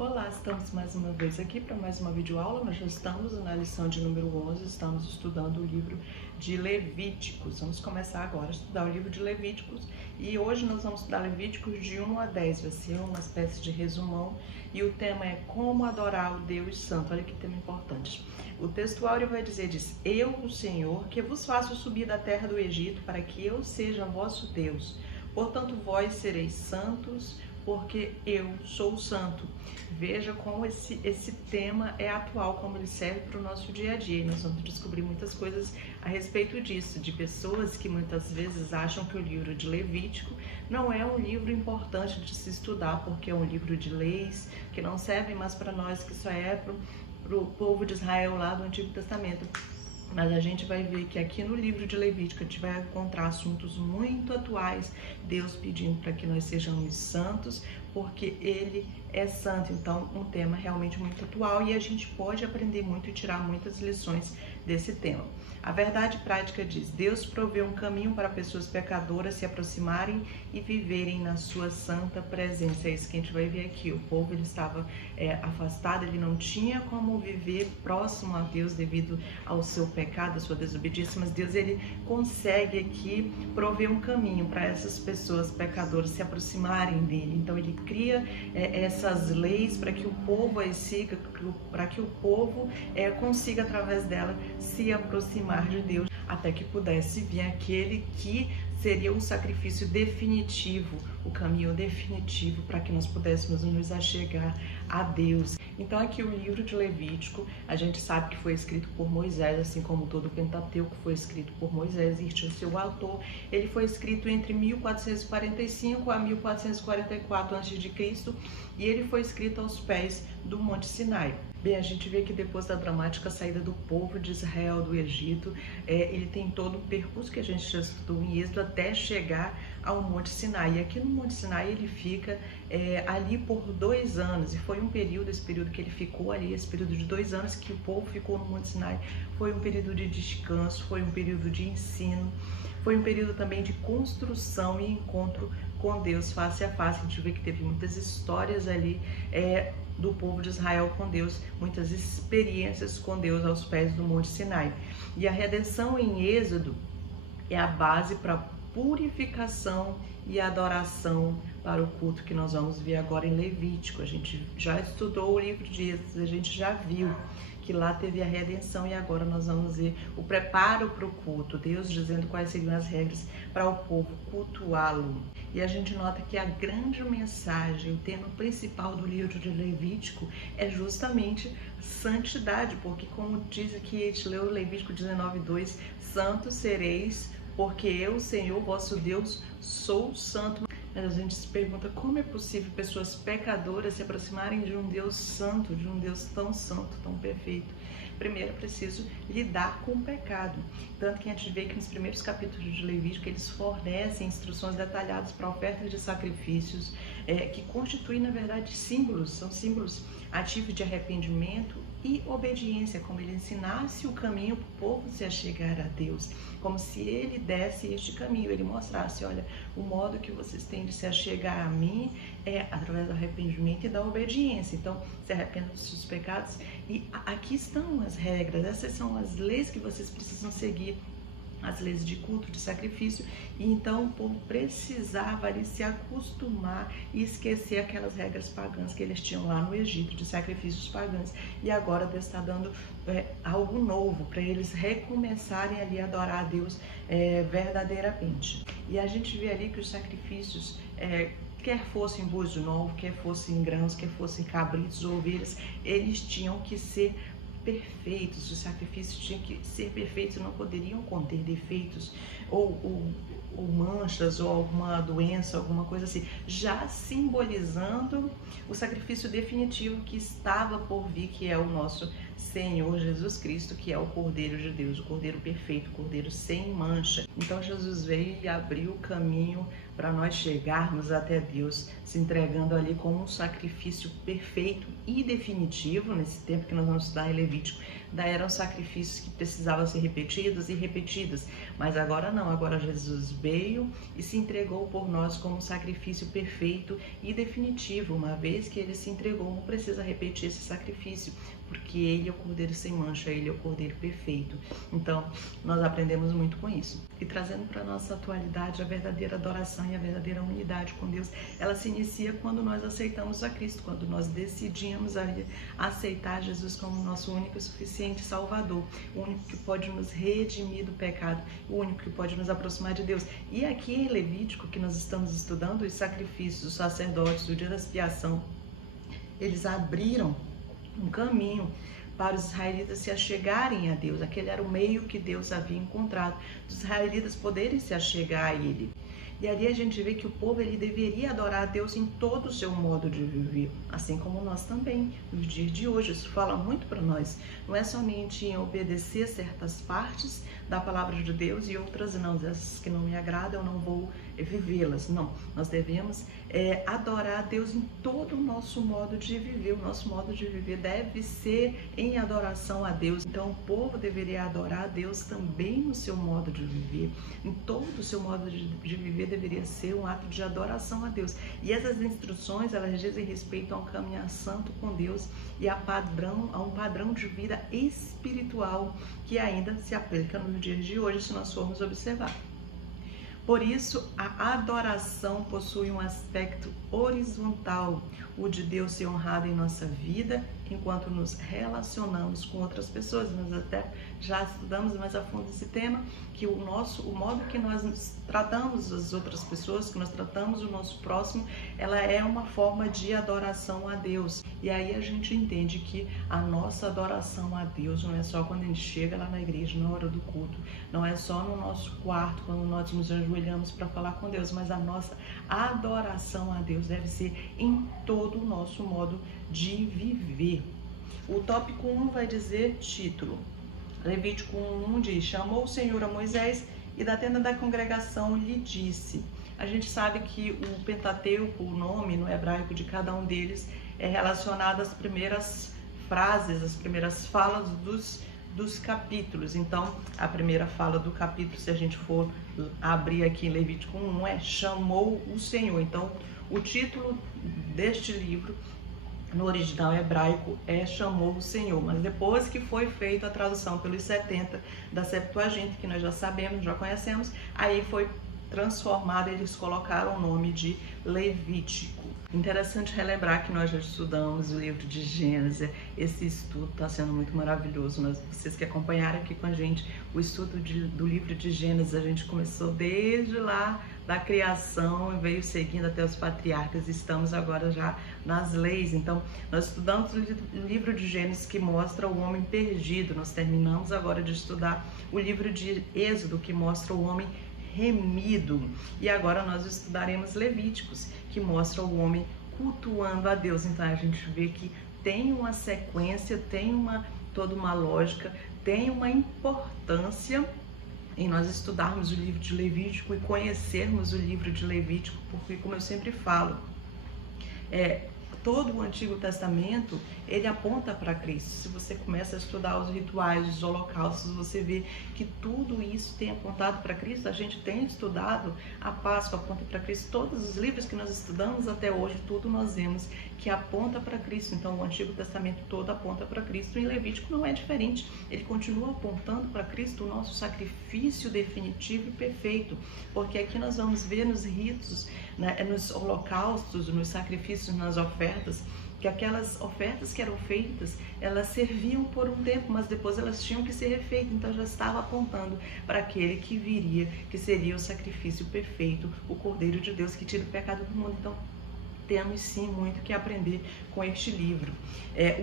Olá, estamos mais uma vez aqui para mais uma videoaula. Nós já estamos na lição de número 11, estamos estudando o livro de Levíticos. Vamos começar agora a estudar o livro de Levíticos e hoje nós vamos estudar Levíticos de 1 a 10, vai ser uma espécie de resumão e o tema é como adorar o Deus Santo. Olha que tema importante. O texto áureo vai dizer, eu, o Senhor, que vos faço subir da terra do Egito para que eu seja vosso Deus. Portanto, vós sereis santos, porque eu sou santo. Veja como esse tema é atual, como ele serve para o nosso dia a dia. E nós vamos descobrir muitas coisas a respeito disso, de pessoas que muitas vezes acham que o livro de Levítico não é um livro importante de se estudar, porque é um livro de leis, que não serve mais para nós, que só é para o povo de Israel lá do Antigo Testamento. Mas a gente vai ver que aqui no livro de Levítico a gente vai encontrar assuntos muito atuais, Deus pedindo para que nós sejamos santos, porque Ele é santo. Então, um tema realmente muito atual e a gente pode aprender muito e tirar muitas lições desse tema. A verdade prática diz, Deus proveu um caminho para pessoas pecadoras se aproximarem e viverem na sua santa presença. É isso que a gente vai ver aqui. O povo ele estava afastado, ele não tinha como viver próximo a Deus devido ao seu pecado, à sua desobediência, mas Deus ele consegue aqui prover um caminho para essas pessoas pecadoras se aproximarem dele. Então ele cria essas leis para que o povo as siga, para que o povo consiga através dela se aproximar de Deus, até que pudesse vir aquele que seria o sacrifício definitivo, o caminho definitivo para que nós pudéssemos nos achegar a Deus. Então aqui o livro de Levítico, a gente sabe que foi escrito por Moisés, assim como todo o Pentateuco foi escrito por Moisés, e o seu autor, ele foi escrito entre 1445 a 1444 a.C. e ele foi escrito aos pés do Monte Sinai. Bem, a gente vê que depois da dramática saída do povo de Israel do Egito, ele tem todo o percurso que a gente já estudou em Êxodo até chegar ao Monte Sinai. E aqui no Monte Sinai ele fica ali por 2 anos, e foi um período, esse período que ele ficou ali, esse período de 2 anos que o povo ficou no Monte Sinai, foi um período de descanso, foi um período de ensino, foi um período também de construção e encontro com Deus face a face. A gente vê que teve muitas histórias ali do povo de Israel com Deus, muitas experiências com Deus aos pés do Monte Sinai. E a redenção em Êxodo é a base para purificação e adoração para o culto que nós vamos ver agora em Levítico. A gente já estudou o livro de Êxodo, a gente já viu que lá teve a redenção e agora nós vamos ver o preparo para o culto, Deus dizendo quais seriam as regras para o povo cultuá-lo. E a gente nota que a grande mensagem, o tema principal do livro de Levítico é justamente santidade, porque como diz aqui, a gente leu Levítico 19:2, santos sereis, porque eu, Senhor, vosso Deus, sou santo. Mas a gente se pergunta como é possível pessoas pecadoras se aproximarem de um Deus santo, de um Deus tão santo, tão perfeito. Primeiro é preciso lidar com o pecado. Tanto que a gente vê que nos primeiros capítulos de Levítico eles fornecem instruções detalhadas para ofertas de sacrifícios, que constituem na verdade símbolos, são símbolos ativos de arrependimento e obediência, como ele ensinasse o caminho para o povo se achegar a Deus, como se ele desse este caminho, ele mostrasse, olha, o modo que vocês têm de se achegar a mim é através do arrependimento e da obediência. Então, se arrependam dos seus pecados e aqui estão as regras, essas são as leis que vocês precisam seguir, as leis de culto, de sacrifício, e então o povo precisava ali se acostumar e esquecer aquelas regras pagãs que eles tinham lá no Egito, de sacrifícios pagãos, e agora Deus está dando algo novo para eles recomeçarem ali a adorar a Deus verdadeiramente. E a gente vê ali que os sacrifícios, quer fossem bois de novo, quer fossem grãos, quer fossem cabritos ou ovelhas, eles tinham que ser perfeitos, os sacrifícios tinham que ser perfeitos, não poderiam conter defeitos ou manchas ou alguma doença, alguma coisa assim, já simbolizando o sacrifício definitivo que estava por vir, que é o nosso Senhor Jesus Cristo, que é o Cordeiro de Deus, o Cordeiro perfeito, o Cordeiro sem mancha. Então Jesus veio e abriu o caminho para nós chegarmos até Deus, se entregando ali como um sacrifício perfeito e definitivo. Nesse tempo que nós vamos estudar em Levítico, daí eram sacrifícios que precisavam ser repetidos e repetidos, mas agora não, agora Jesus veio e se entregou por nós como um sacrifício perfeito e definitivo. Uma vez que ele se entregou, não precisa repetir esse sacrifício, porque ele é o Cordeiro sem mancha, ele é o Cordeiro perfeito. Então, nós aprendemos muito com isso. E trazendo para a nossa atualidade, a verdadeira adoração e a verdadeira unidade com Deus, ela se inicia quando nós aceitamos a Cristo, quando nós decidimos aceitar Jesus como nosso único e suficiente Salvador, o único que pode nos redimir do pecado, o único que pode nos aproximar de Deus. E aqui em Levítico, que nós estamos estudando, os sacrifícios, os sacerdotes, o dia da expiação, eles abriram um caminho para os israelitas se achegarem a Deus. Aquele era o meio que Deus havia encontrado, dos israelitas poderem se achegar a Ele. E ali a gente vê que o povo ele deveria adorar a Deus em todo o seu modo de viver, assim como nós também, nos dias de hoje. Isso fala muito para nós. Não é somente em obedecer certas partes da palavra de Deus e outras não. Essas que não me agradam, eu não vou vivê-las. Não, nós devemos adorar a Deus em todo o nosso modo de viver. O nosso modo de viver deve ser em adoração a Deus. Então o povo deveria adorar a Deus também no seu modo de viver. Em todo o seu modo de viver deveria ser um ato de adoração a Deus. E essas instruções, elas dizem respeito a um caminhar santo com Deus e a um padrão de vida espiritual que ainda se aplica nos dias de hoje, se nós formos observar. Por isso, a adoração possui um aspecto horizontal, o de Deus ser honrado em nossa vida, enquanto nos relacionamos com outras pessoas. Nós até já estudamos mais a fundo esse tema, que o modo que nós tratamos as outras pessoas, que nós tratamos o nosso próximo, ela é uma forma de adoração a Deus. E aí a gente entende que a nossa adoração a Deus não é só quando a gente chega lá na igreja, na hora do culto, não é só no nosso quarto, quando nós nos ajoelhamos para falar com Deus, mas a nossa adoração a Deus deve ser em todo o nosso modo de viver. O tópico 1 vai dizer título. Levítico 1 diz: chamou o Senhor a Moisés e da tenda da congregação lhe disse. A gente sabe que o Pentateuco, o nome no hebraico de cada um deles, é relacionado às primeiras frases, às primeiras falas dos capítulos. Então, a primeira fala do capítulo, se a gente for abrir aqui em Levítico 1, é chamou o Senhor. Então, o título deste livro, no original hebraico, chamou o Senhor, mas depois que foi feita a tradução pelos 70 da Septuaginta, que nós já sabemos, já conhecemos, aí foi transformado, eles colocaram o nome de Levítico. Interessante relembrar que nós já estudamos o livro de Gênesis. Esse estudo está sendo muito maravilhoso. Vocês que acompanharam aqui com a gente o estudo do livro de Gênesis, a gente começou desde lá da criação e veio seguindo até os patriarcas. Estamos agora já nas leis. Então, nós estudamos o livro de Gênesis, que mostra o homem perdido. Nós terminamos agora de estudar o livro de Êxodo, que mostra o homem remido. E agora nós estudaremos Levíticos, que mostra o homem cultuando a Deus. Então a gente vê que tem uma sequência, tem toda uma lógica, tem uma importância em nós estudarmos o livro de Levítico e conhecermos o livro de Levítico, porque, como eu sempre falo, todo o Antigo Testamento, ele aponta para Cristo. Se você começa a estudar os rituais, os holocaustos, você vê que tudo isso tem apontado para Cristo. A gente tem estudado a Páscoa, aponta para Cristo. Todos os livros que nós estudamos até hoje, tudo nós vemos que aponta para Cristo. Então, o Antigo Testamento todo aponta para Cristo, e Levítico não é diferente. Ele continua apontando para Cristo, o nosso sacrifício definitivo e perfeito. Porque aqui nós vamos ver nos ritos, nos holocaustos, nos sacrifícios, nas ofertas, que aquelas ofertas que eram feitas, elas serviam por um tempo, mas depois elas tinham que ser refeitas. Então já estava apontando para aquele que viria, que seria o sacrifício perfeito, o Cordeiro de Deus que tira o pecado do mundo. Então temos sim muito que aprender com este livro.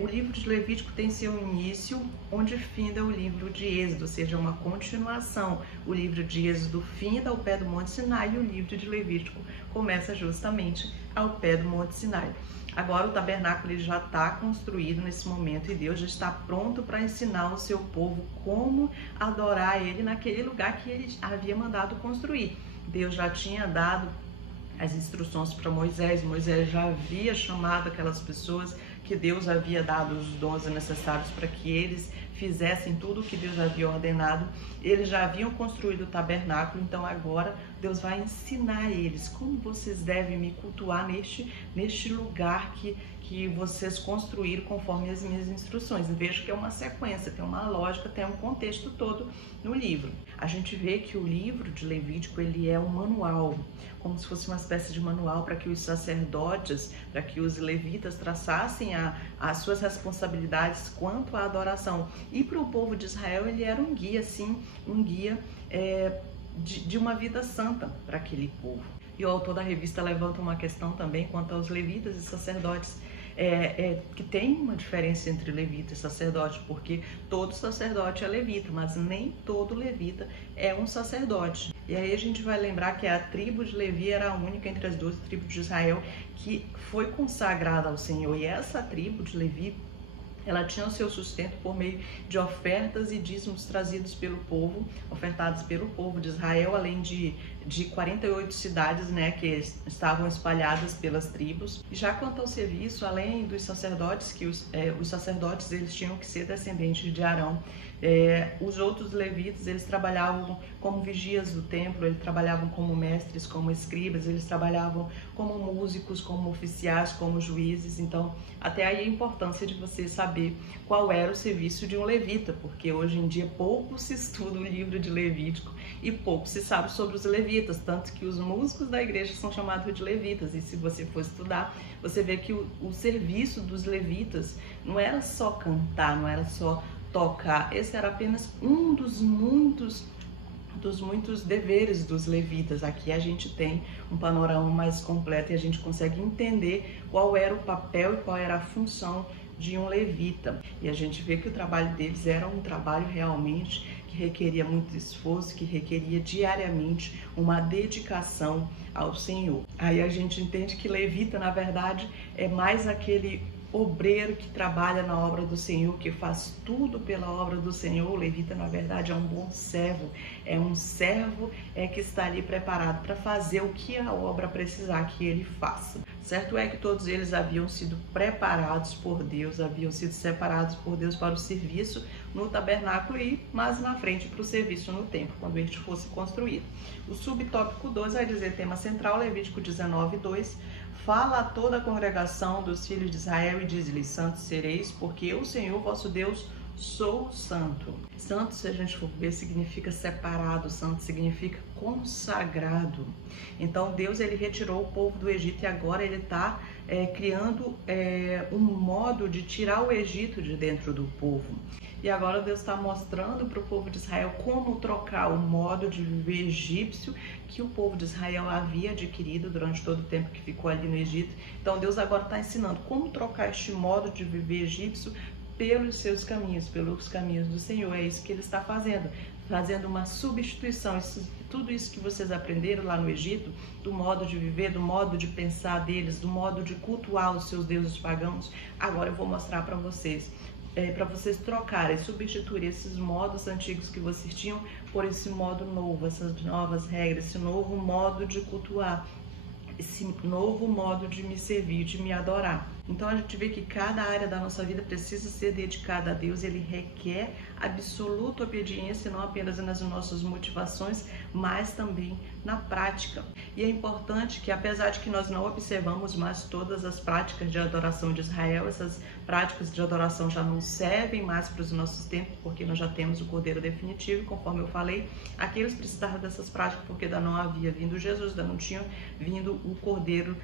O livro de Levítico tem seu início onde finda o livro de Êxodo, ou seja, uma continuação. O livro de Êxodo finda ao pé do Monte Sinai, e o livro de Levítico começa justamente ao pé do Monte Sinai. Agora o tabernáculo ele já está construído nesse momento, e Deus já está pronto para ensinar o seu povo como adorar Ele naquele lugar que Ele havia mandado construir. Deus já tinha dado as instruções para Moisés. Moisés já havia chamado aquelas pessoas que Deus havia dado os dons necessários para que eles fizessem tudo o que Deus havia ordenado. Eles já haviam construído o tabernáculo, então agora Deus vai ensinar eles como vocês devem me cultuar neste lugar que vocês construíram conforme as minhas instruções. E veja que é uma sequência, tem uma lógica, tem um contexto todo no livro. A gente vê que o livro de Levítico, ele é um manual, como se fosse uma espécie de manual para que os sacerdotes, para que os levitas traçassem as suas responsabilidades quanto à adoração. E para o povo de Israel ele era um guia, sim, um guia de uma vida santa para aquele povo. E o autor da revista levanta uma questão também quanto aos levitas e sacerdotes, que tem uma diferença entre levita e sacerdote, porque todo sacerdote é levita, mas nem todo levita é um sacerdote. E aí a gente vai lembrar que a tribo de Levi era a única entre as duas tribos de Israel que foi consagrada ao Senhor. E essa tribo de Levi, ela tinha o seu sustento por meio de ofertas e dízimos trazidos pelo povo, ofertados pelo povo de Israel, além de 48 cidades, né, que estavam espalhadas pelas tribos. E já quanto ao serviço, além dos sacerdotes, que os sacerdotes eles tinham que ser descendentes de Arão, os outros levitas, eles trabalhavam como vigias do templo, eles trabalhavam como mestres, como escribas, eles trabalhavam como músicos, como oficiais, como juízes. Então, até aí a importância de você saber qual era o serviço de um levita, porque hoje em dia pouco se estuda o livro de Levítico e pouco se sabe sobre os levitas, tanto que os músicos da igreja são chamados de levitas. E se você for estudar, você vê que o serviço dos levitas não era só cantar, não era só tocar. Esse era apenas um dos muitos deveres dos levitas. Aqui a gente tem um panorama mais completo e a gente consegue entender qual era o papel e qual era a função de um levita. E a gente vê que o trabalho deles era um trabalho realmente que requeria muito esforço, que requeria diariamente uma dedicação ao Senhor. Aí a gente entende que levita, na verdade, é mais aquele obreiro que trabalha na obra do Senhor, que faz tudo pela obra do Senhor. O levita, na verdade, é um bom servo, é um servo que está ali preparado para fazer o que a obra precisar que ele faça. Certo é que todos eles haviam sido preparados por Deus, haviam sido separados por Deus para o serviço no tabernáculo e mais na frente para o serviço no templo, quando este fosse construído. O subtópico 2 vai dizer tema central, Levítico 19:2, fala a toda a congregação dos filhos de Israel e diz-lhes: santos sereis, porque eu, Senhor vosso Deus, sou santo. Santo, se a gente for ver, significa separado, santo significa consagrado. Então Deus, ele retirou o povo do Egito e agora ele está criando um modo de tirar o Egito de dentro do povo. E agora Deus está mostrando para o povo de Israel como trocar o modo de viver egípcio que o povo de Israel havia adquirido durante todo o tempo que ficou ali no Egito. Então Deus agora está ensinando como trocar este modo de viver egípcio pelos seus caminhos, pelos caminhos do Senhor. É isso que ele está fazendo uma substituição. Tudo isso que vocês aprenderam lá no Egito, do modo de viver, do modo de pensar deles, do modo de cultuar os seus deuses pagãos, agora eu vou mostrar para vocês trocarem, substituir esses modos antigos que vocês tinham por esse modo novo, essas novas regras, esse novo modo de cultuar, esse novo modo de me servir, de me adorar. Então a gente vê que cada área da nossa vida precisa ser dedicada a Deus. Ele requer absoluta obediência, não apenas nas nossas motivações, mas também na prática. E é importante que, apesar de que nós não observamos mais todas as práticas de adoração de Israel, essas práticas de adoração já não servem mais para os nossos tempos, porque nós já temos o Cordeiro definitivo, conforme eu falei. Aqueles precisavam dessas práticas porque ainda não havia vindo Jesus, ainda não tinha vindo o Cordeiro,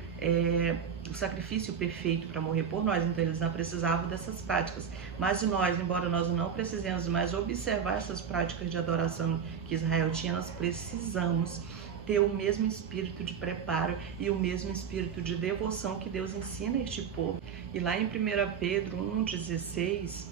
o sacrifício perfeito para morrer por nós, então eles não precisavam dessas práticas. Mas nós, embora nós não precisemos mais observar essas práticas de adoração que Israel tinha, nós precisamos ter o mesmo espírito de preparo e o mesmo espírito de devoção que Deus ensina a este povo. E lá em 1 Pedro 1,16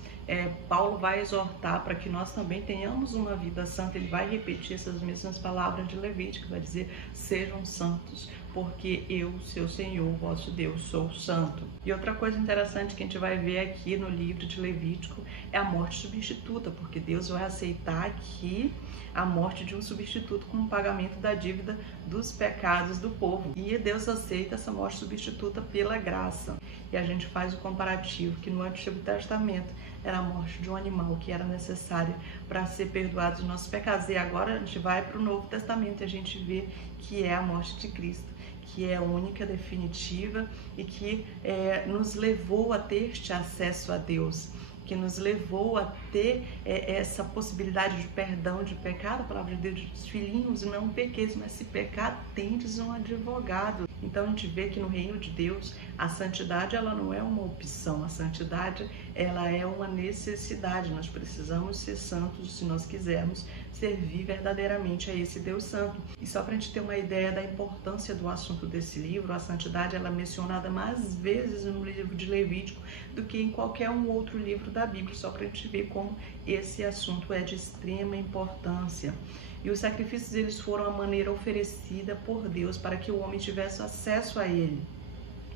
Paulo vai exortar para que nós também tenhamos uma vida santa. Ele vai repetir essas mesmas palavras de Levítico, vai dizer: sejam santos, porque eu, seu Senhor, vosso Deus, sou santo. E outra coisa interessante que a gente vai ver aqui no livro de Levítico é a morte substituta, porque Deus vai aceitar aqui a morte de um substituto como pagamento da dívida dos pecados do povo. E Deus aceita essa morte substituta pela graça. E a gente faz o comparativo que no Antigo Testamento era a morte de um animal que era necessária para ser perdoados os nossos pecados. E agora a gente vai para o Novo Testamento e a gente vê que é a morte de Cristo, que é única, definitiva e que nos levou a ter este acesso a Deus, que nos levou a ter essa possibilidade de perdão de pecado. A palavra de Deus diz: filhinhos, não pequeis, mas se pecar, tendes um advogado. Então a gente vê que no reino de Deus a santidade ela não é uma opção, a santidade ela é uma necessidade. Nós precisamos ser santos se nós quisermos servir verdadeiramente a esse Deus santo. E só para a gente ter uma ideia da importância do assunto desse livro, a santidade ela é mencionada mais vezes no livro de Levítico do que em qualquer um outro livro da Bíblia, só para a gente ver como esse assunto é de extrema importância. E os sacrifícios eles foram a maneira oferecida por Deus para que o homem tivesse acesso a ele.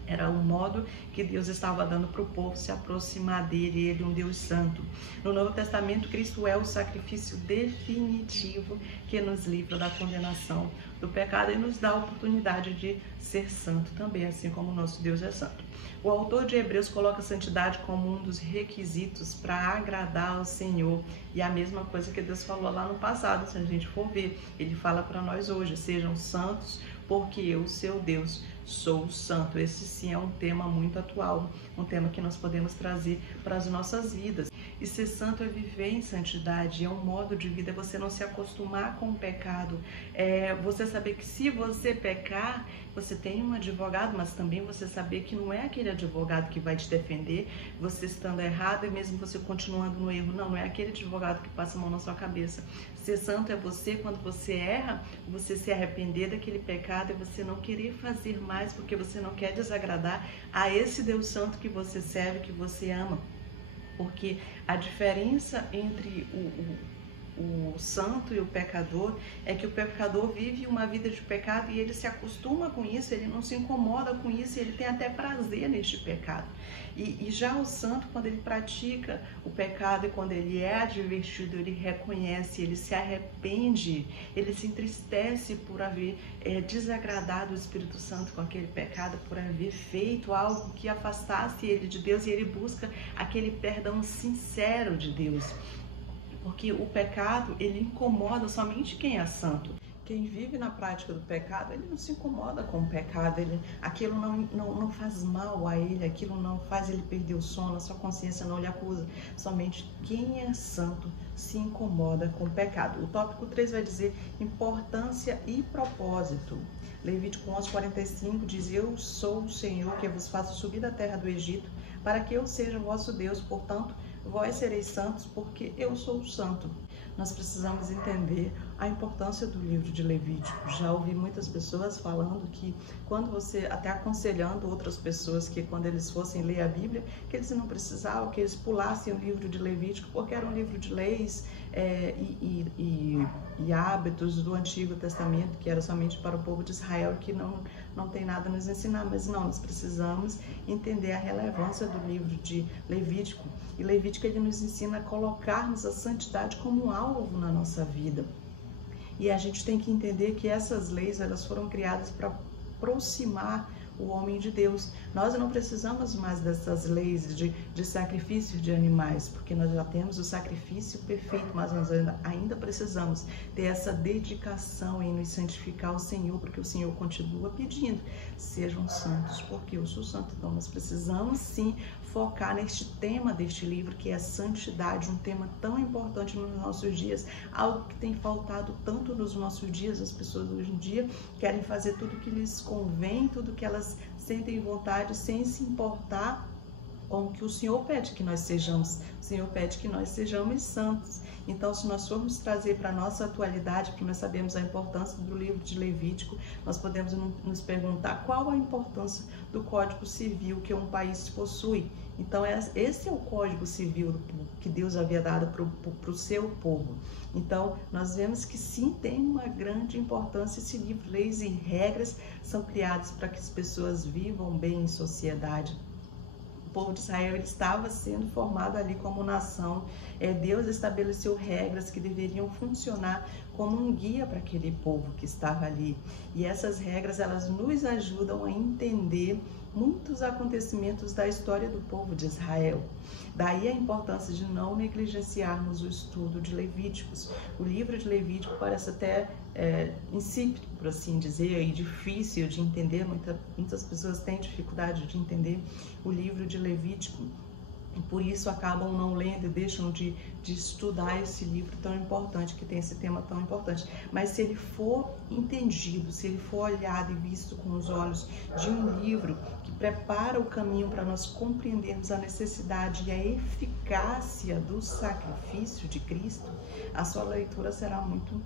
Era o modo que Deus estava dando para o povo se aproximar dele, ele um Deus santo. No Novo Testamento, Cristo é o sacrifício definitivo que nos livra da condenação do pecado e nos dá a oportunidade de ser santo também, assim como o nosso Deus é santo. O autor de Hebreus coloca a santidade como um dos requisitos para agradar ao Senhor. E a mesma coisa que Deus falou lá no passado, se a gente for ver, ele fala para nós hoje: sejam santos, porque eu, seu Deus, sou santo. Esse sim é um tema muito atual, um tema que nós podemos trazer para as nossas vidas. E ser santo é viver em santidade, é um modo de vida, é você não se acostumar com o pecado, é você saber que se você pecar, você tem um advogado, mas também você saber que não é aquele advogado que vai te defender, você estando errado e mesmo você continuando no erro, não é aquele advogado que passa a mão na sua cabeça. Ser santo é você, quando você erra, você se arrepender daquele pecado e você não querer fazer mais porque você não quer desagradar a esse Deus santo que você serve, que você ama. Porque a diferença entre o santo e o pecador é que o pecador vive uma vida de pecado e ele se acostuma com isso, ele não se incomoda com isso, ele tem até prazer neste pecado. E já o santo, quando ele pratica o pecado e quando ele é advertido, ele reconhece, ele se arrepende, ele se entristece por haver desagradado o Espírito Santo com aquele pecado, por haver feito algo que afastasse ele de Deus, e ele busca aquele perdão sincero de Deus. Porque o pecado, ele incomoda somente quem é santo. Quem vive na prática do pecado, ele não se incomoda com o pecado, aquilo não faz mal a ele, aquilo não faz ele perder o sono, a sua consciência não lhe acusa. Somente quem é santo se incomoda com o pecado. O tópico 3 vai dizer importância e propósito. Levítico 11:45 diz: eu sou o Senhor que vos faço subir da terra do Egito, para que eu seja o vosso Deus, portanto, vós sereis santos, porque eu sou santo. Nós precisamos entender a importância do livro de Levítico. Já ouvi muitas pessoas falando que quando você, até aconselhando outras pessoas que quando eles fossem ler a Bíblia, que eles não precisavam, que eles pulassem o livro de Levítico, porque era um livro de leis e hábitos do Antigo Testamento, que era somente para o povo de Israel, que não tem nada a nos ensinar. Mas não, nós precisamos entender a relevância do livro de Levítico. E Levítico ele nos ensina a colocarmos a santidade como alvo na nossa vida. E a gente tem que entender que essas leis elas foram criadas para aproximar o homem de Deus. Nós não precisamos mais dessas leis de sacrifício de animais, porque nós já temos o sacrifício perfeito, mas nós ainda precisamos ter essa dedicação em nos santificar ao Senhor, porque o Senhor continua pedindo: sejam santos, porque eu sou santo. Então nós precisamos sim focar neste tema deste livro, que é a santidade, um tema tão importante nos nossos dias, algo que tem faltado tanto nos nossos dias. As pessoas hoje em dia querem fazer tudo o que lhes convém, tudo que elas sentem vontade, sem se importar como que o Senhor pede que nós sejamos. O Senhor pede que nós sejamos santos. Então, se nós formos trazer para a nossa atualidade, porque nós sabemos a importância do livro de Levítico, nós podemos nos perguntar qual a importância do Código Civil que um país possui. Então, esse é o Código Civil que Deus havia dado para o seu povo. Então, nós vemos que sim, tem uma grande importância esse livro. Leis e regras são criadas para que as pessoas vivam bem em sociedade. O povo de Israel ele estava sendo formado ali como nação. Deus estabeleceu regras que deveriam funcionar como um guia para aquele povo que estava ali. E essas regras, elas nos ajudam a entender muitos acontecimentos da história do povo de Israel. Daí a importância de não negligenciarmos o estudo de Levíticos. O livro de Levítico parece até insípido, por assim dizer, e difícil de entender. Muitas pessoas têm dificuldade de entender o livro de Levítico. E por isso acabam não lendo e deixam de estudar esse livro tão importante, que tem esse tema tão importante. Mas se ele for entendido, se ele for olhado e visto com os olhos de um livro que prepara o caminho para nós compreendermos a necessidade e a eficácia do sacrifício de Cristo, a sua leitura será muito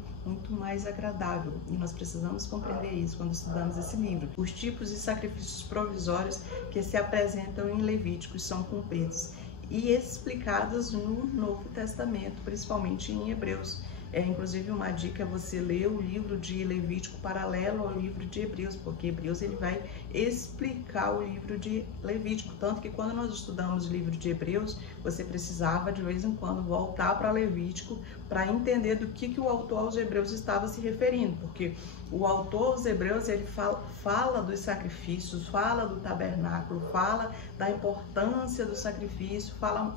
mais agradável. E nós precisamos compreender isso quando estudamos esse livro. Os tipos de sacrifícios provisórios que se apresentam em Levíticos são cumpridos e explicados no Novo Testamento, principalmente em Hebreus. Inclusive uma dica é você ler o livro de Levítico paralelo ao livro de Hebreus, porque Hebreus ele vai explicar o livro de Levítico, tanto que quando nós estudamos o livro de Hebreus, você precisava de vez em quando voltar para Levítico para entender do que o autor aos Hebreus estava se referindo, porque o autor aos Hebreus ele fala dos sacrifícios, fala do tabernáculo, fala da importância do sacrifício, fala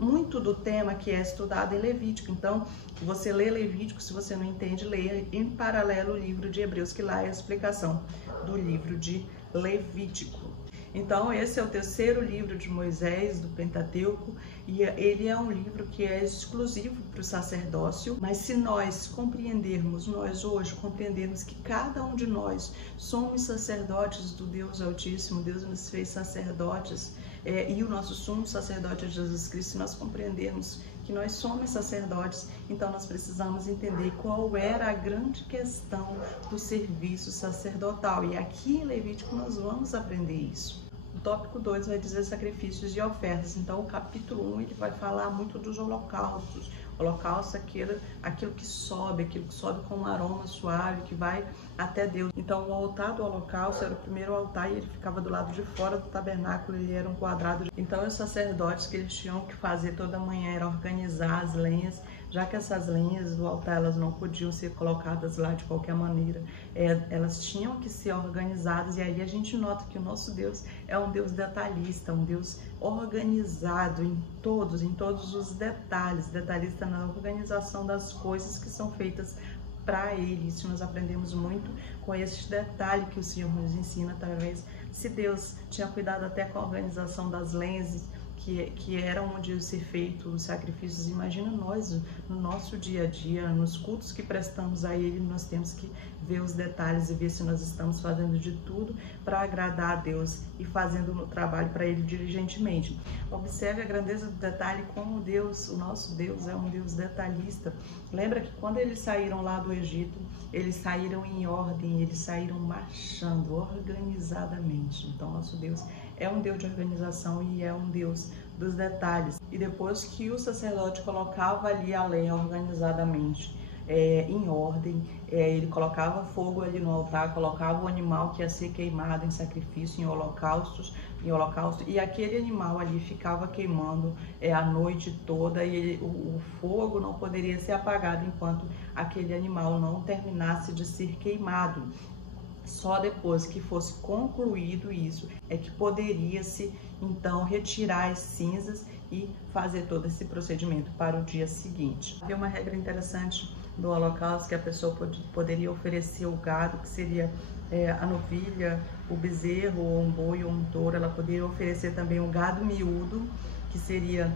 muito do tema que é estudado em Levítico. Então, você lê Levítico, se você não entende, leia em paralelo o livro de Hebreus, que lá é a explicação do livro de Levítico. Então, esse é o terceiro livro de Moisés, do Pentateuco, e ele é um livro que é exclusivo para o sacerdócio, mas se nós compreendermos, nós hoje compreendermos que cada um de nós somos sacerdotes do Deus Altíssimo, Deus nos fez sacerdotes, e o nosso sumo sacerdote é Jesus Cristo, se nós compreendermos que nós somos sacerdotes, então nós precisamos entender qual era a grande questão do serviço sacerdotal. E aqui em Levítico nós vamos aprender isso. O tópico 2 vai dizer sacrifícios e ofertas. Então o capítulo 1 ele vai falar muito dos holocaustos. Holocausto é aquilo que sobe com um aroma suave, que vai até Deus. Então o altar do holocausto era o primeiro altar e ele ficava do lado de fora do tabernáculo, ele era um quadrado. Então os sacerdotes que eles tinham que fazer toda manhã era organizar as lenhas, já que essas lenhas do altar elas não podiam ser colocadas lá de qualquer maneira, elas tinham que ser organizadas. E aí a gente nota que o nosso Deus é um Deus detalhista, um Deus organizado em todos os detalhes, detalhista na organização das coisas que são feitas para Ele. Isso nós aprendemos muito com esse detalhe que o Senhor nos ensina através. Se Deus tinha cuidado até com a organização das lenhas, que era onde ia ser feito os sacrifícios, imagina nós, no nosso dia a dia, nos cultos que prestamos a Ele, nós temos que ver os detalhes e ver se nós estamos fazendo de tudo para agradar a Deus e fazendo o trabalho para Ele diligentemente. Observe a grandeza do detalhe, como Deus, o nosso Deus é um Deus detalhista. Lembra que quando eles saíram lá do Egito, eles saíram em ordem, eles saíram marchando organizadamente. Então nosso Deus é um Deus de organização e é um Deus dos detalhes. E depois que o sacerdote colocava ali a lenha organizadamente, em ordem, ele colocava fogo ali no altar, colocava o animal que ia ser queimado em sacrifício, em holocausto, e aquele animal ali ficava queimando a noite toda, e o fogo não poderia ser apagado enquanto aquele animal não terminasse de ser queimado. Só depois que fosse concluído isso é que poderia-se então retirar as cinzas e fazer todo esse procedimento para o dia seguinte. Havia uma regra interessante do holocausto, que a pessoa poderia oferecer o gado, que seria a novilha, o bezerro, ou um boi, ou um touro. Ela poderia oferecer também um gado miúdo, que seria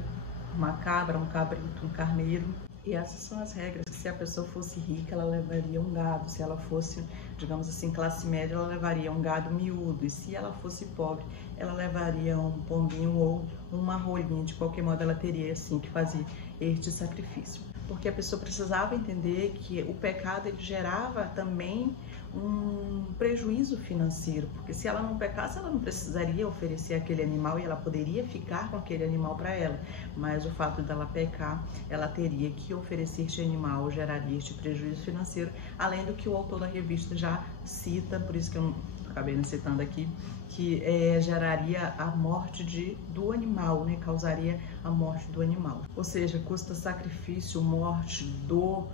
uma cabra, um cabrito, um carneiro. E essas são as regras. Se a pessoa fosse rica, ela levaria um gado. Se ela fosse, digamos assim, classe média, ela levaria um gado miúdo. E se ela fosse pobre, ela levaria um pombinho ou uma rolinha. De qualquer modo, ela teria, assim, que fazer este sacrifício. Porque a pessoa precisava entender que o pecado, ele gerava também um prejuízo financeiro, porque se ela não pecasse, ela não precisaria oferecer aquele animal e ela poderia ficar com aquele animal para ela, mas o fato dela pecar, ela teria que oferecer este animal, geraria este prejuízo financeiro, além do que o autor da revista já cita, por isso que eu não acabei não citando aqui, que geraria a morte do animal, né? Causaria a morte do animal. Ou seja, custa sacrifício, morte, dor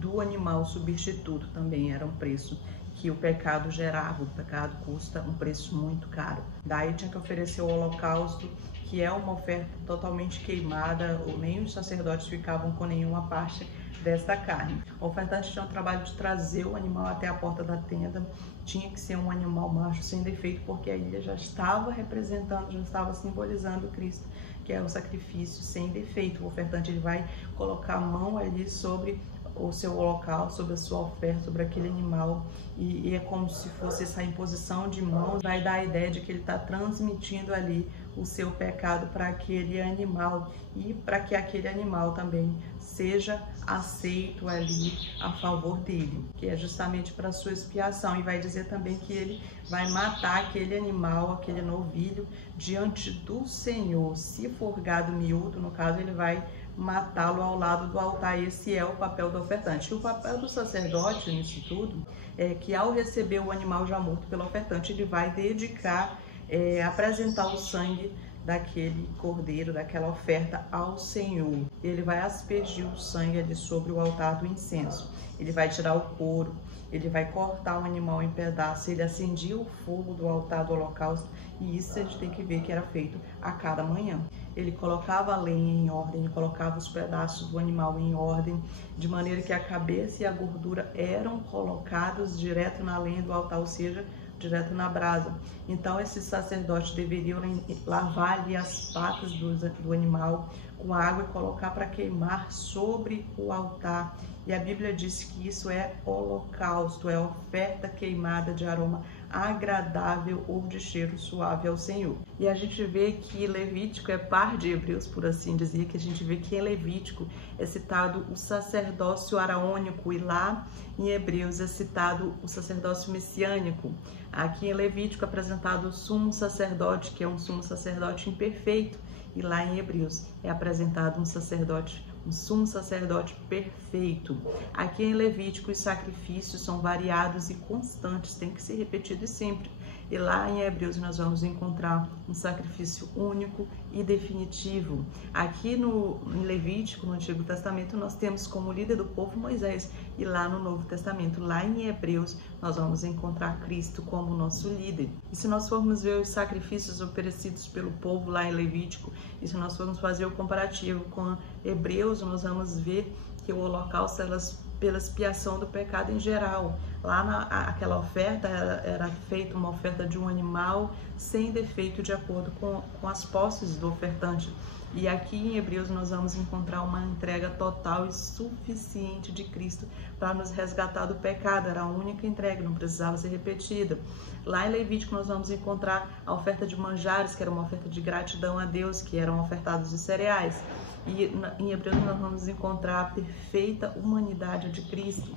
do animal substituto também era um preço que o pecado gerava. O pecado custa um preço muito caro. Daí tinha que oferecer o holocausto, que é uma oferta totalmente queimada, ou nem os sacerdotes ficavam com nenhuma parte dessa carne. O ofertante tinha o trabalho de trazer o animal até a porta da tenda, tinha que ser um animal macho sem defeito, porque aí ele já estava representando, já estava simbolizando Cristo, que é o sacrifício sem defeito. O ofertante ele vai colocar a mão ali sobre o seu holocausto, sobre a sua oferta, sobre aquele animal, e é como se fosse essa imposição de mãos, vai dar a ideia de que ele está transmitindo ali o seu pecado para aquele animal e para que aquele animal também seja aceito ali a favor dele, que é justamente para a sua expiação. E vai dizer também que ele vai matar aquele animal, aquele novilho, diante do Senhor. Se for gado miúdo, no caso, ele vai matá-lo ao lado do altar. Esse é o papel do ofertante. E o papel do sacerdote nisso tudo é que, ao receber o animal já morto pelo ofertante, ele vai dedicar, apresentar o sangue daquele cordeiro, daquela oferta ao Senhor. Ele vai aspergir o sangue ali sobre o altar do incenso. Ele vai tirar o couro, ele vai cortar o animal em pedaços, ele acendia o fogo do altar do holocausto, e isso a gente tem que ver que era feito a cada manhã. Ele colocava a lenha em ordem, ele colocava os pedaços do animal em ordem, de maneira que a cabeça e a gordura eram colocados direto na lenha do altar, ou seja, direto na brasa. Então esses sacerdotes deveriam lavar ali as patas do animal com água e colocar para queimar sobre o altar. E a Bíblia diz que isso é holocausto, é oferta queimada de aroma agradável ou de cheiro suave ao Senhor. E a gente vê que Levítico é par de Hebreus, por assim dizer, que a gente vê que em Levítico é citado o sacerdócio araônico e lá em Hebreus é citado o sacerdócio messiânico. Aqui em Levítico é apresentado o sumo sacerdote, que é um sumo sacerdote imperfeito, e lá em Hebreus é apresentado um sumo sacerdote perfeito. Aqui em Levítico os sacrifícios são variados e constantes, tem que ser repetido sempre. E lá em Hebreus nós vamos encontrar um sacrifício único e definitivo. Aqui em Levítico, no Antigo Testamento, nós temos como líder do povo Moisés. E lá no Novo Testamento, lá em Hebreus, nós vamos encontrar Cristo como nosso líder. E se nós formos ver os sacrifícios oferecidos pelo povo lá em Levítico, e se nós formos fazer o comparativo com Hebreus, nós vamos ver que o holocausto pela expiação do pecado em geral. Lá aquela oferta era feita uma oferta de um animal sem defeito, de acordo com as posses do ofertante. E aqui em Hebreus nós vamos encontrar uma entrega total e suficiente de Cristo para nos resgatar do pecado. Era a única entrega, não precisava ser repetida. Lá em Levítico nós vamos encontrar a oferta de manjares, que era uma oferta de gratidão a Deus, que eram ofertados de cereais. E em Hebreus nós vamos encontrar a perfeita humanidade de Cristo.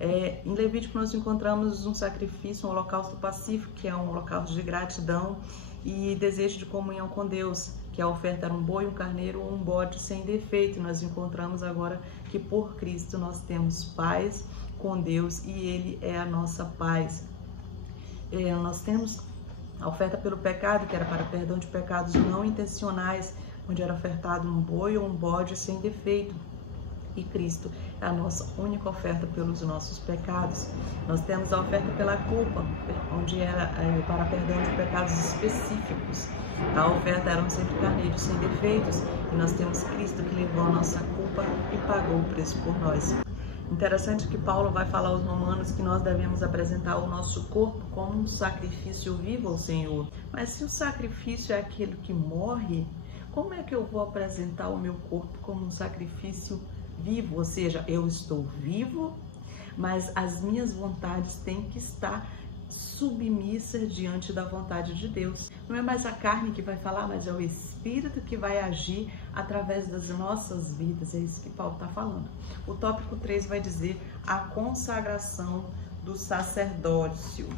Em Levítico nós encontramos um sacrifício, um holocausto pacífico, que é um holocausto de gratidão e desejo de comunhão com Deus, que a oferta era um boi, um carneiro ou um bode sem defeito. Nós encontramos agora que por Cristo nós temos paz com Deus e Ele é a nossa paz. Nós temos a oferta pelo pecado, que era para perdão de pecados não intencionais, onde era ofertado um boi ou um bode sem defeito. E Cristo é a nossa única oferta pelos nossos pecados. Nós temos a oferta pela culpa, onde era para perdão de pecados específicos. A oferta eram sempre carneiros sem defeitos, e nós temos Cristo que levou a nossa culpa e pagou o preço por nós. Interessante que Paulo vai falar aos romanos que nós devemos apresentar o nosso corpo como um sacrifício vivo ao Senhor. Mas se o sacrifício é aquele que morre, como é que eu vou apresentar o meu corpo como um sacrifício vivo, ou seja, eu estou vivo, mas as minhas vontades têm que estar submissas diante da vontade de Deus. Não é mais a carne que vai falar, mas é o Espírito que vai agir através das nossas vidas. É isso que Paulo está falando. O tópico 3 vai dizer a consagração do sacerdócio.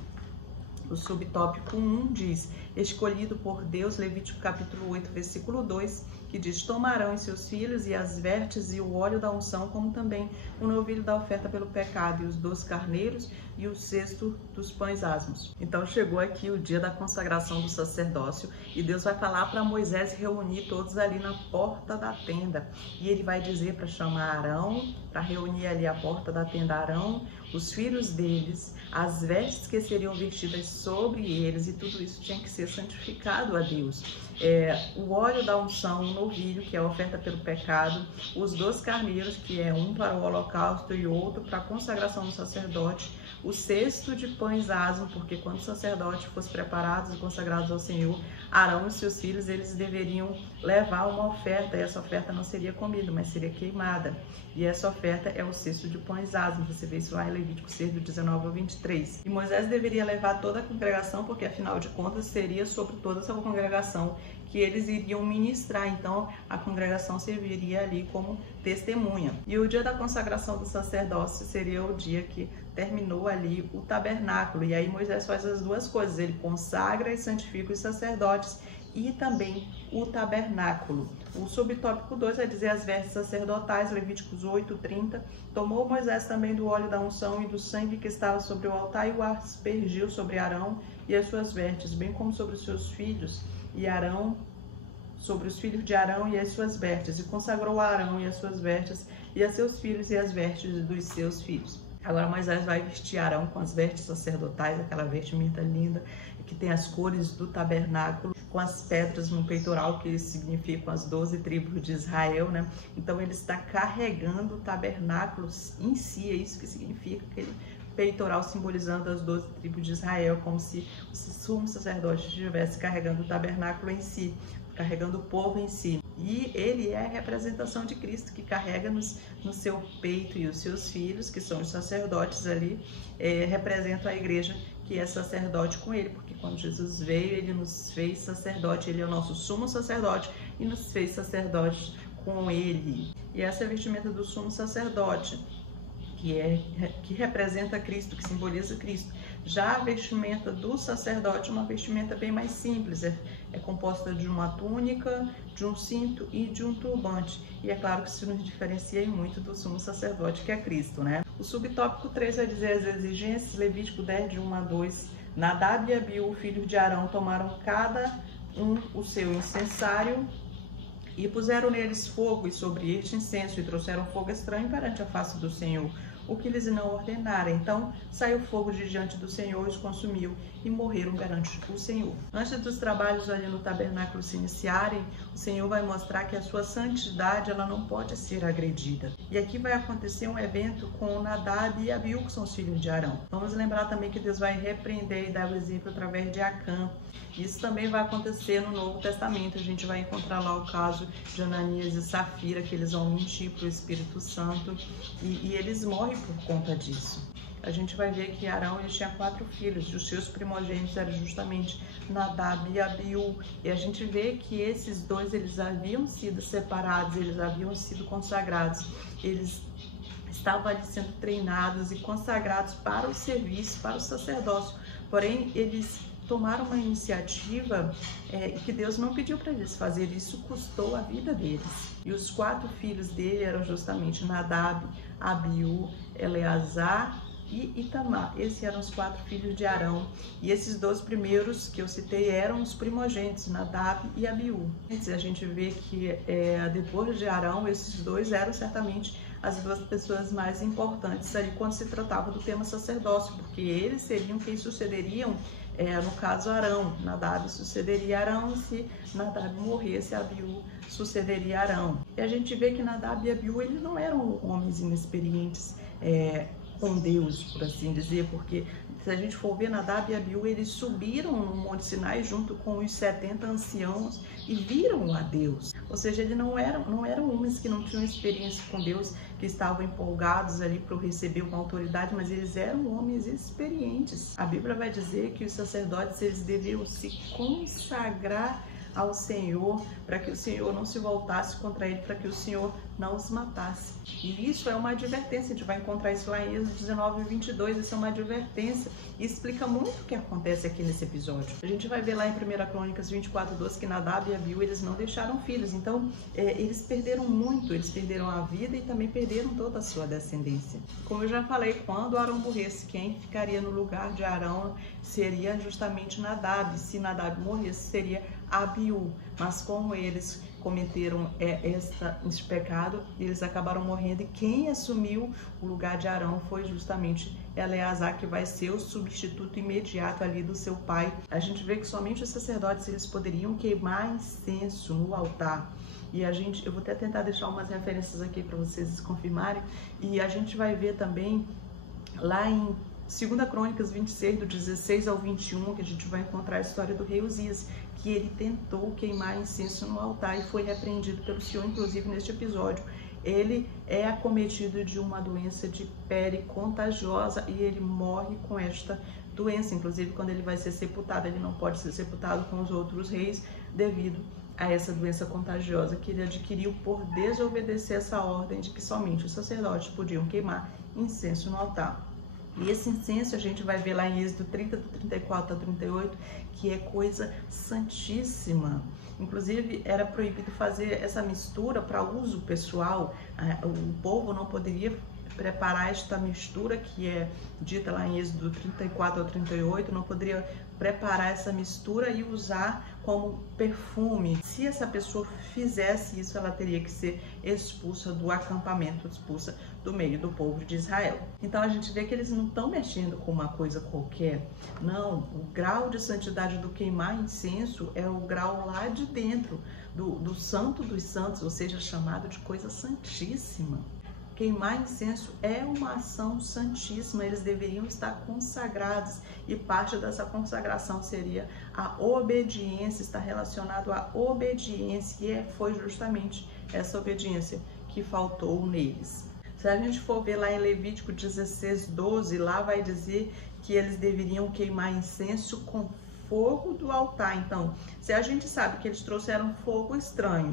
O subtópico 1 diz, escolhido por Deus, Levítico capítulo 8, versículo 2, que diz, tomarão em seus filhos e as vertes e o óleo da unção, como também o novilho da oferta pelo pecado, e os 2 carneiros e o cesto dos pães asmos. Então chegou aqui o dia da consagração do sacerdócio, e Deus vai falar para Moisés reunir todos ali na porta da tenda, e ele vai dizer para chamar Arão, para reunir ali a porta da tenda Arão, os filhos deles, as vestes que seriam vestidas sobre eles, e tudo isso tinha que ser santificado a Deus. O óleo da unção, o novilho, que é a oferta pelo pecado, os 2 carneiros, que é um para o holocausto e outro para a consagração do sacerdote, o cesto de pães asmos, porque quando o sacerdote fosse preparados e consagrados ao Senhor, Arão e seus filhos, eles deveriam levar uma oferta, e essa oferta não seria comida, mas seria queimada. E essa oferta é o cesto de pães asmos, você vê isso lá em Levítico 6, do 19 ao 23. E Moisés deveria levar toda a congregação, porque afinal de contas seria sobre toda essa congregação que eles iriam ministrar, então a congregação serviria ali como testemunha. E o dia da consagração do sacerdócio seria o dia que terminou ali o tabernáculo, e aí Moisés faz as 2 coisas, ele consagra e santifica os sacerdotes e também o tabernáculo. O subtópico 2 vai dizer as vestes sacerdotais, Levíticos 8, 30. Tomou Moisés também do óleo da unção e do sangue que estava sobre o altar e o aspergiu sobre Arão e as suas vestes, bem como sobre os seus filhos, e Arão, sobre os filhos de Arão e as suas vestes, e consagrou a Arão e as suas vestes, e a seus filhos e as vestes dos seus filhos. Agora Moisés vai vestir Arão com as vestes sacerdotais, aquela vestimenta linda, que tem as cores do tabernáculo, com as pedras no peitoral, que significam as 12 tribos de Israel, né? Então ele está carregando o tabernáculo em si, é isso que significa aquele peitoral simbolizando as 12 tribos de Israel, como se o sumo sacerdote estivesse carregando o tabernáculo em si, carregando o povo em si. E ele é a representação de Cristo, que carrega no seu peito, e os seus filhos, que são os sacerdotes ali, representam a igreja, que é sacerdote com ele, porque quando Jesus veio, ele nos fez sacerdote, ele é o nosso sumo sacerdote e nos fez sacerdote com ele. E essa é a vestimenta do sumo sacerdote, que representa Cristo, que simboliza Cristo. Já a vestimenta do sacerdote é uma vestimenta bem mais simples, é composta de uma túnica, de um cinto e de um turbante. E é claro que isso nos diferencia muito do sumo sacerdote, que é Cristo, né? O subtópico 3 vai dizer as exigências, Levítico 10, de 1 a 2. Nadab e Abiú, filhos de Arão, tomaram cada um o seu incensário e puseram neles fogo, e sobre este incenso, e trouxeram fogo estranho perante a face do Senhor, o que lhes não ordenarem. Então saiu fogo de diante do Senhor, os consumiu, e morreram perante o Senhor. Antes dos trabalhos ali no tabernáculo se iniciarem, o Senhor vai mostrar que a sua santidade ela não pode ser agredida. E aqui vai acontecer um evento com Nadab e Abiú, que são os filhos de Arão. Vamos lembrar também que Deus vai repreender e dar o exemplo através de Acã. Isso também vai acontecer no Novo Testamento. A gente vai encontrar lá o caso de Ananias e Safira, que eles vão mentir para o Espírito Santo, e eles morrem por conta disso. A gente vai ver que Arão ele tinha 4 filhos, e os seus primogênitos eram justamente Nadab e Abiú. E a gente vê que esses 2 eles haviam sido separados, eles haviam sido consagrados, eles estavam ali sendo treinados e consagrados para o serviço, para o sacerdócio. Porém, eles tomaram uma iniciativa que Deus não pediu para eles fazer, isso custou a vida deles. E os 4 filhos dele eram justamente Nadab, Abiú, Eleazar e Itamar. Esses eram os 4 filhos de Arão. E esses 2 primeiros que eu citei eram os primogênitos, Nadab e Abiú. A gente vê que depois de Arão, esses 2 eram certamente as 2 pessoas mais importantes ali quando se tratava do tema sacerdócio, porque eles seriam quem sucederiam, no caso Arão. Nadab sucederia Arão, e se Nadab morresse, Abiú sucederia Arão. E a gente vê que Nadab e Abiú eles não eram homens inexperientes com Deus, por assim dizer, porque se a gente for ver, Nadab e Abiú, eles subiram no Monte Sinai junto com os 70 anciãos e viram a Deus. Ou seja, eles não eram homens que não tinham experiência com Deus, que estavam empolgados ali para receber uma autoridade, mas eles eram homens experientes. A Bíblia vai dizer que os sacerdotes, eles deviam se consagrar ao Senhor, para que o Senhor não se voltasse contra ele, para que o Senhor não os matasse. E isso é uma advertência, a gente vai encontrar isso lá em Êxodo 19:22, isso é uma advertência e explica muito o que acontece aqui nesse episódio. A gente vai ver lá em 1 Crônicas 24:12 que Nadab e Abiú, eles não deixaram filhos, então eles perderam muito, eles perderam a vida e também perderam toda a sua descendência. Como eu já falei, quando Arão morresse, quem ficaria no lugar de Arão seria justamente Nadab. Se Nadab morresse, seria Abiú, mas como eles cometeram este pecado, eles acabaram morrendo, e quem assumiu o lugar de Arão foi justamente Eleazar, que vai ser o substituto imediato ali do seu pai. A gente vê que somente os sacerdotes eles poderiam queimar incenso no altar. E eu vou até tentar deixar umas referências aqui para vocês confirmarem, e a gente vai ver também lá em 2 Crônicas 26, do 16 ao 21, que a gente vai encontrar a história do rei Uzias, que ele tentou queimar incenso no altar e foi repreendido pelo Senhor. Inclusive neste episódio ele é acometido de uma doença de pele contagiosa e ele morre com esta doença. Inclusive quando ele vai ser sepultado, ele não pode ser sepultado com os outros reis devido a essa doença contagiosa que ele adquiriu por desobedecer essa ordem de que somente os sacerdotes podiam queimar incenso no altar. E esse incenso a gente vai ver lá em Êxodo 30, do 34 a 38, que é coisa santíssima. Inclusive, era proibido fazer essa mistura para uso pessoal. O povo não poderia preparar esta mistura, que é dita lá em Êxodo 34 ao 38, não poderia preparar essa mistura e usar como perfume. Se essa pessoa fizesse isso, ela teria que ser expulsa do acampamento, expulsa do meio do povo de Israel. Então a gente vê que eles não estão mexendo com uma coisa qualquer. Não, o grau de santidade do queimar incenso é o grau lá de dentro, do santo dos santos, ou seja, chamado de coisa santíssima. Queimar incenso é uma ação santíssima, eles deveriam estar consagrados e parte dessa consagração seria a obediência, está relacionado à obediência e foi justamente essa obediência que faltou neles. Se a gente for ver lá em Levítico 16:12, lá vai dizer que eles deveriam queimar incenso com fogo do altar. Então, se a gente sabe que eles trouxeram fogo estranho,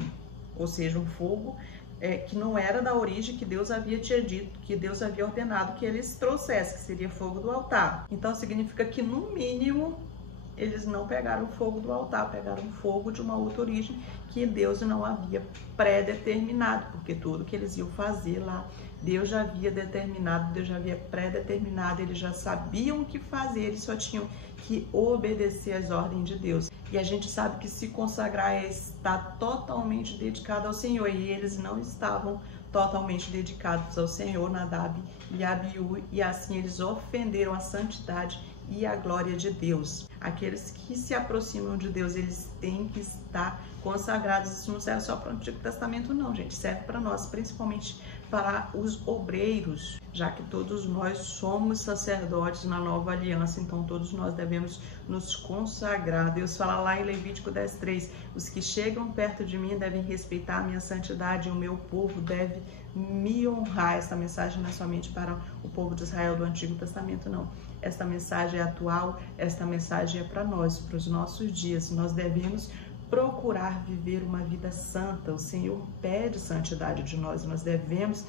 ou seja, um fogo que não era da origem que Deus havia dito, que Deus havia ordenado que eles trouxessem, que seria fogo do altar. Então significa que no mínimo eles não pegaram fogo do altar, pegaram fogo de uma outra origem que Deus não havia pré-determinado, porque tudo que eles iam fazer lá, Deus já havia determinado, Deus já havia pré-determinado, eles já sabiam o que fazer, eles só tinham que obedecer às ordens de Deus. E a gente sabe que se consagrar é estar totalmente dedicado ao Senhor, e eles não estavam totalmente dedicados ao Senhor, Nadab e Abiú, e assim eles ofenderam a santidade e a glória de Deus. Aqueles que se aproximam de Deus, eles têm que estar consagrados. Isso não serve só para o Antigo Testamento não, gente, serve para nós, principalmente para os obreiros, já que todos nós somos sacerdotes na nova aliança, então todos nós devemos nos consagrar. Deus fala lá em Levítico 10:3, os que chegam perto de mim devem respeitar a minha santidade, e o meu povo deve me honrar. Essa mensagem não é somente para o povo de Israel do Antigo Testamento, não. Esta mensagem é atual, esta mensagem é para nós, para os nossos dias. Nós devemos procurar viver uma vida santa. O Senhor pede santidade de nós, nós devemos.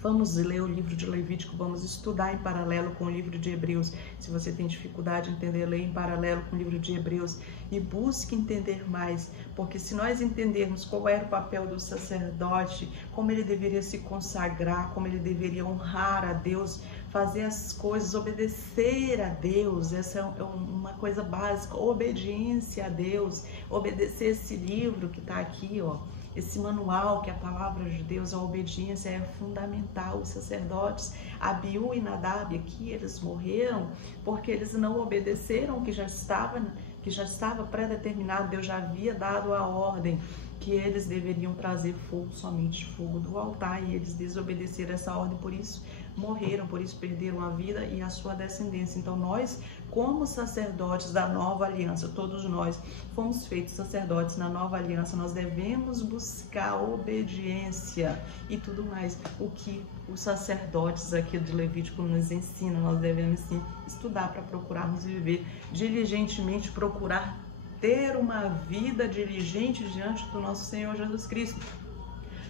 Vamos ler o livro de Levítico, vamos estudar em paralelo com o livro de Hebreus. Se você tem dificuldade em entender, leia em paralelo com o livro de Hebreus e busque entender mais, porque se nós entendermos qual era o papel do sacerdote, como ele deveria se consagrar, como ele deveria honrar a Deus, fazer as coisas, obedecer a Deus, essa é uma coisa básica, obediência a Deus, obedecer esse livro que está aqui, ó. Esse manual que é a palavra de Deus, a obediência é fundamental. Os sacerdotes Abiú e Nadab aqui, eles morreram porque eles não obedeceram o que já estava pré-determinado. Deus já havia dado a ordem que eles deveriam trazer fogo, somente fogo do altar, e eles desobedeceram essa ordem. Por isso morreram, por isso perderam a vida e a sua descendência. Então nós, como sacerdotes da nova aliança, todos nós fomos feitos sacerdotes na nova aliança, nós devemos buscar obediência e tudo mais. O que os sacerdotes aqui de Levítico nos ensinam, nós devemos sim estudar para procurarmos viver diligentemente, procurar ter uma vida diligente diante do nosso Senhor Jesus Cristo.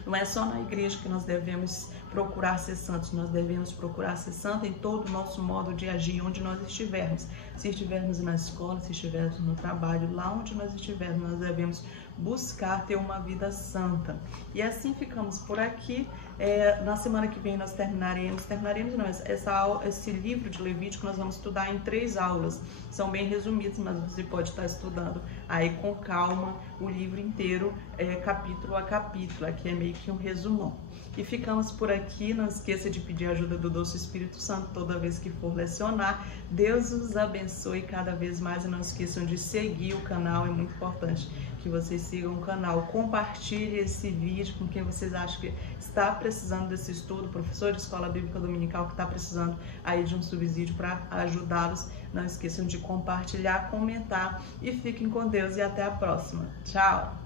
Não é só na igreja que nós devemos procurar ser santos, nós devemos procurar ser santos em todo o nosso modo de agir, onde nós estivermos. Se estivermos na escola, se estivermos no trabalho, lá onde nós estivermos, nós devemos buscar ter uma vida santa. E assim ficamos por aqui. Na semana que vem nós terminaremos não, esse livro de Levítico nós vamos estudar em 3 aulas. São bem resumidos, mas você pode estar estudando aí com calma o livro inteiro, capítulo a capítulo. Aqui é meio que um resumão. E ficamos por aqui. Não esqueça de pedir a ajuda do Doce Espírito Santo toda vez que for lecionar. Deus os abençoe cada vez mais e não esqueçam de seguir o canal, é muito importante que vocês sigam o canal. Compartilhe esse vídeo com quem vocês acham que está precisando desse estudo, professor de escola bíblica dominical que está precisando aí de um subsídio para ajudá-los. Não esqueçam de compartilhar, comentar e fiquem com Deus e até a próxima. Tchau!